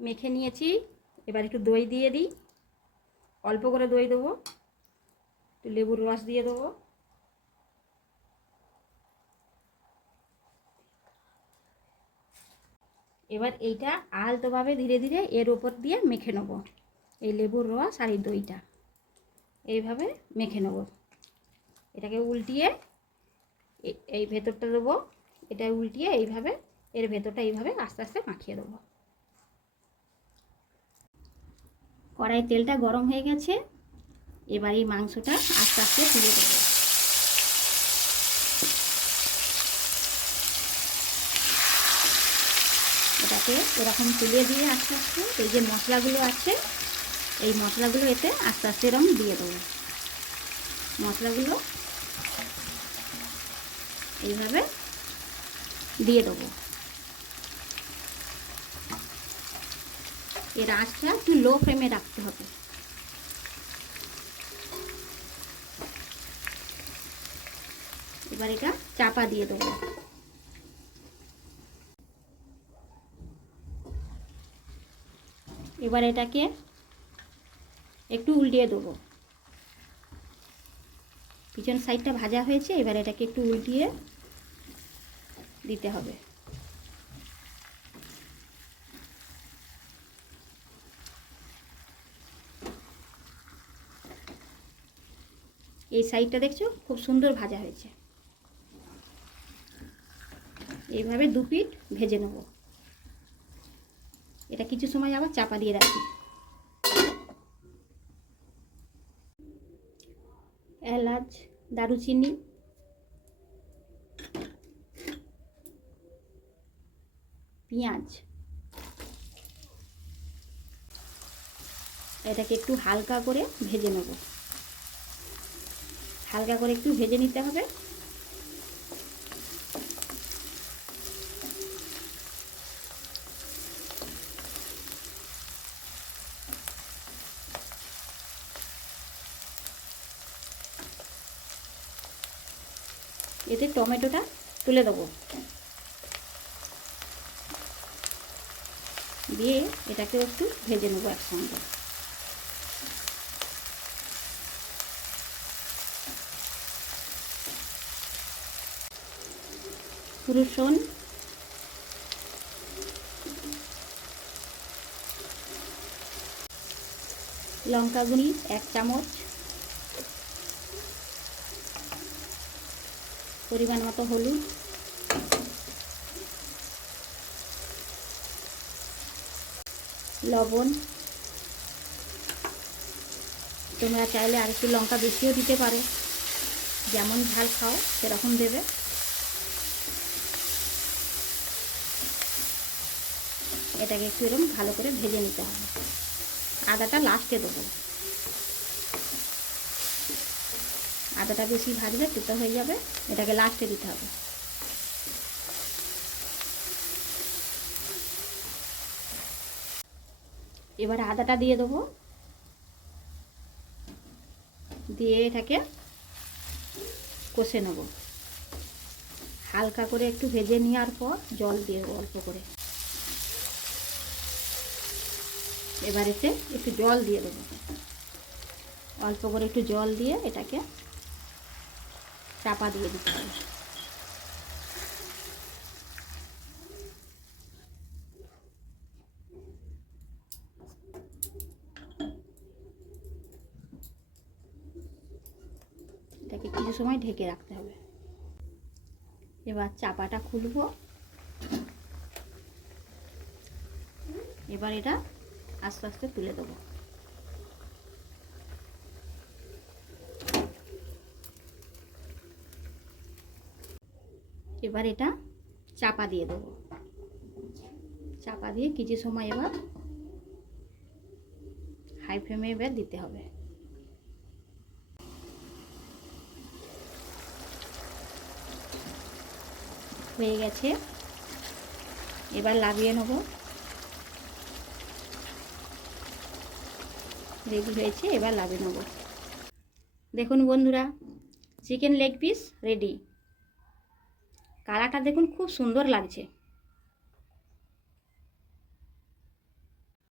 মেখে নিয়েছি। এবার একটু দই দিয়ে দিই, অল্প করে দই দেবো, একটু লেবুর রস দিয়ে দেবো। এবার এইটা আলতোভাবে ধীরে ধীরে এর ওপর দিয়ে মেখে নেব, এই লেবুর রস আর এই দইটা এইভাবে মেখে নেব। এটাকে উল্টিয়ে এই ভেতরটা দেবো, এটা উল্টিয়ে এইভাবে এর ভেতরটা এইভাবে আস্তে আস্তে মাখিয়ে দেবো। কড়াই তেলটা গরম হয়ে গেছে, এবার এই মাংসটা আস্তে আস্তে তুলে দেবো। এটাকে এরকম তুলে দিয়ে আস্তে আস্তে এই যে মশলাগুলো আছে এই মশলাগুলো এতে আস্তে আস্তে এরকম দিয়ে দেবো। মশলাগুলো এইভাবে দিয়ে দেবো। এর আঁচটা একটু লো ফ্লেমে রাখতে হবে। এবার এটা চাপা দিয়ে দেবো। এবার এটাকে একটু উল্টিয়ে দেবো। পিছন সাইডটা ভাজা হয়েছে, এবার এটাকে একটু উল্টিয়ে দিতে হবে। এই সাইডটা দেখছো খুব সুন্দর ভাজা হয়েছে। এইভাবে দু পিঠ ভেজে নেব। এটা কিছু সময় আবার চাপা দিয়ে রাখি। এলাচ, দারুচিনি, পেঁয়াজ, এটাকে একটু হালকা করে ভেজে নেব। হালকা করে একটু ভেজে নিতে হবে। এতে টমেটোটা তুলে দেবো, দিয়ে এটাকে একটু ভেজে নেবো একসঙ্গে। রসুন, লঙ্কা গুঁড়ি 1 চামচ, পরিমাণ মতো হলুদ, লবণ। তোমরা চাইলে আর একটু লঙ্কা বেশিও দিতে পারো, যেমন ঝাল খাও সেরকম দেবে। এটাকে একটু এরকম ভালো করে ভেজে নিতে হবে। আদাটা লাস্টে দেবো। আদাটা বেশি ভাজলে তেতো হয়ে যাবে, এটাকে লাস্টে দিতে হবে। এবার আদাটা দিয়ে দেবো, দিয়ে এটাকে কষে নেব। হালকা করে একটু ভেজে নেওয়ার পর জল দিয়ে দেবো অল্প করে। এবার এতে একটু জল দিয়ে দেবো, অল্প করে একটু জল দিয়ে এটাকে চাপা দিয়ে দিতে হবে। এটাকে কিছু সময় ঢেকে রাখতে হবে। এবার চাপাটা খুলবো। এবার এটা আস্তে আস্তে তুলে দেবো। এবার এটা চাপা দিয়ে দেবো। চাপা দিয়ে কিছু সময় এবার হাই ফ্লেমে এবার দিতে হবে। হয়ে গেছে, এবার লাগিয়ে নেব। রেডি হয়েছে, এবার লাগিয়ে নেব। দেখুন বন্ধুরা, চিকেন লেগ পিস রেডি। কালারটা দেখুন খুব সুন্দর লাগছে।